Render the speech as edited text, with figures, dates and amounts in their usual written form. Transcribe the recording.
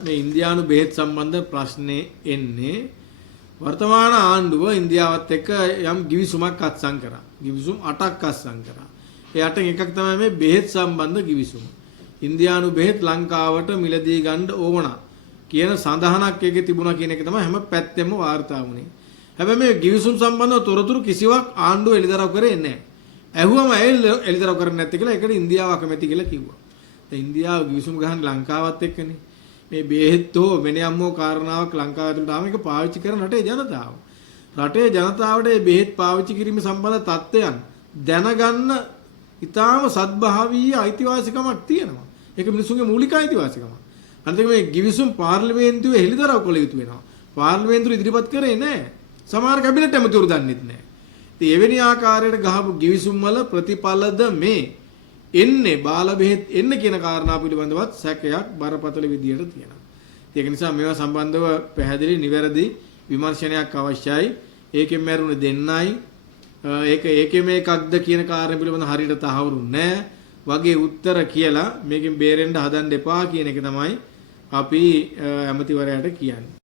මේ ඉන්දියානු බෙහෙත් සම්බන්ධ ප්‍රශ්නේ එන්නේ වර්තමාන ආණ්ඩුව ඉන්දියාවත් එක්ක යම් ගිවිසුමක් අත්සන් කරා. ගිවිසුම් 8ක් අත්සන් කරා. ඒ 8න් එකක් තමයි මේ බෙහෙත් සම්බන්ධ ගිවිසුම. ඉන්දියානු බෙහෙත් ලංකාවට මිලදී ගන්න ඕන කියන සඳහනක් එකේ තිබුණා කියන එක තමයි හැම පැත්තෙම වාර්තා වුණේ. හැබැයි මේ ගිවිසුම් සම්බන්ධව තොරතුරු කිසිවක් ආණ්ඩුව එළිදරව් කරේ නැහැ. ඇහුවම එළිදරව් කරන්නේ නැත්තේ කියලා ඒකට ඉන්දියාව අකමැති කියලා කිව්වා. දැන් ඉන්දියාව ගිවිසුම් ගහන්නේ ලංකාවත් එක්කනේ. මේ බෙහෙත් හෝ වෙන යම්මෝ කාරණාවක් ලංකාව ඇතුළට ආවම ඒක පාවිච්චි කරන රටේ ජනතාව. රටේ ජනතාවට මේ බෙහෙත් පාවිච්චි කිරීම සම්බන්ධ තත්ත්වයන් දැනගන්න ඊටාම සත්භාවීය අයිතිවාසිකමක් තියෙනවා. ඒක මිනිසුන්ගේ මූලික අයිතිවාසිකමක්. අනිත් මේ ගිවිසුම් පාර්ලිමේන්තුවේ හෙළිදරව් කළ යුතු වෙනවා. පාර්ලිමේන්තුව ඉදිරිපත් කරේ නැහැ. සමහර කැබිනට් ඇමතිවරු දන්නෙත් නැහැ. ඉතින් එවැනි ආකාරයට ගහපු ගිවිසුම් වල ප්‍රතිඵලද මේ එන්නේ බාල බෙහෙත් එන්න කියන කාරණා පිළිබඳවත් සැකයක් බරපතල විදියට තියෙනවා. ඒක නිසා මේවා සම්බන්ධව පැහැදිලි නිවැරදි විමර්ශනයක් අවශ්‍යයි. ඒකෙන් මරුනේ දෙන්නයි. ඒකේ මේකක්ද කියන කාරණා පිළිබඳව හරියට තහවුරු නැහැ. වගේ උත්තර කියලා මේකෙන් බේරෙන්න හදන්න එපා කියන එක තමයි අපි ඇමතිවරයාට කියන්නේ.